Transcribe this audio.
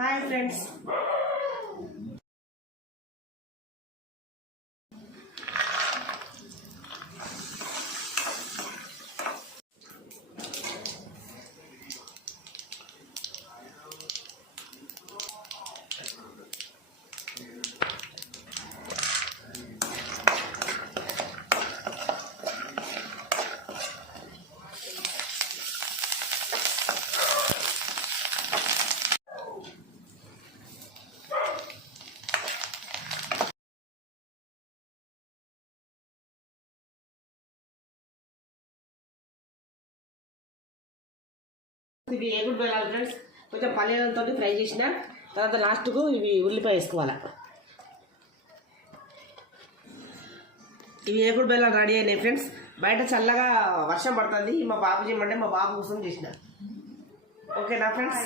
Hi friends, ఇవి ఏగుడు బెల్లాలు ఫ్రెండ్స్. కొంచెం పల్లీలతో ఫ్రై చేసిన తర్వాత లాస్ట్కు ఇవి ఉల్లిపాయ వేసుకోవాలి. ఇవి ఏగుడు బెల్లాలు రెడీ అయినాయి ఫ్రెండ్స్. బయట చల్లగా వర్షం పడుతుంది. మా బాబు చేయమంటే మా బాబు కోసం చేసిన. ఓకేనా ఫ్రెండ్స్?